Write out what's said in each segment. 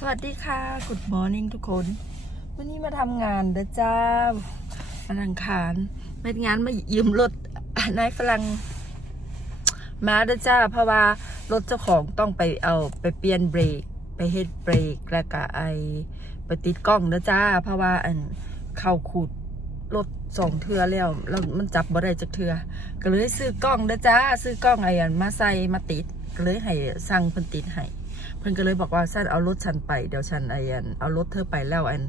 สวัสดีค่ะ Good Morning ทุกคน วันนี้มาทำงานเด้อจ้าวันอังคารเป็นงานมายืมรถนายฝรั่งมาเด้อจ้า เพราะว่ารถเจ้าของต้องไปเอาไปเปลี่ยนเบรก ไปเฮ็ดเบรกแล้วก็ไอไปติดกล้องเด้อจ้า เพราะว่าอันเข้าขูดรถสองเทือแล้วแล้วมันจับบ่ได้จักเทือก็เลยซื้อกล้องเด้อจ้า ซื้อกล้องไอ้อันมาใส่มาติดก็เลยให้สั่งเพิ่นติดให้ เพิ่อนก็เลยบอกว่าฉันเอารถฉันไปเดี๋ยวฉันไออันเอารถเธอไปแล้วอัน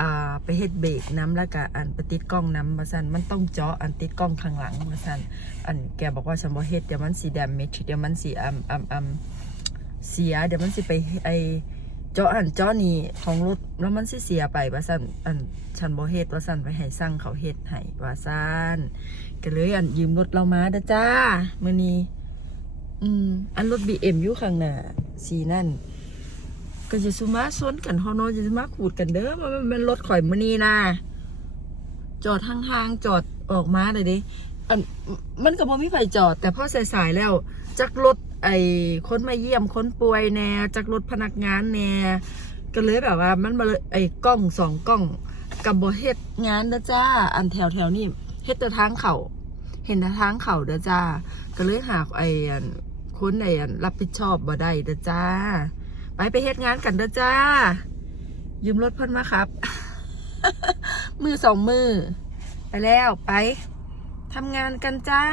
อ่าไปเฮ็ดเบรกน้ำแล้วก็อันไปติดกล้องน้ำมาสันมันต้องเจาะอันติดกล้องข้างหลังมาสันอันแกบอกว่าฉันบ่เฮ็ดเดี๋ยวมันสีดมเมจเดี๋ยวมันสีอัมอัมอัมเสียเดี๋ยวมันสิไปไอเจาะอันเจาะนี่ของรถแล้วมันสิเสียไปว่าสันอันฉันบ่เฮ็ดว่าสันไปให้สั่งเขาเฮ็ดให้ว่าสันก็เลยอันยืมรถเรามาเด้อจ้ามื้อนี้อืมอันรถบีเอ็มอยู่ข้างหน้า สีนั่น ก็จะสุมาซ้นกันฮาเนาะจะสุมาขูดกันเด้อมันมันรถข่อยมื้อนี้นะจอดทางๆจอดออกมาเลยดิอันมันก็บ่มีไผจอด แต่พอสายๆแล้วจักรถไอ้คนมาเยี่ยมคนป่วยแน่จักรถพนักงานแน่ก็เลยแบบว่ามันมาเลยไอ้กล้องสองกล้องกับบ่เฮ็ดงานเด้อจ้า อันแถวแถวๆนี้เฮ็ดแต่ทางเขาเห็นแต่ทางเข่าเด้อจ้า ก็เลยหาไอ้ คนไหนรับผิดชอบบ่ได้เด้อจ้า ไปไปเฮ็ดงานกันเด้อจ้า ยืมรถเพิ่นมาครับ มือสองมือ ไปแล้วไปทำงานกันจ้า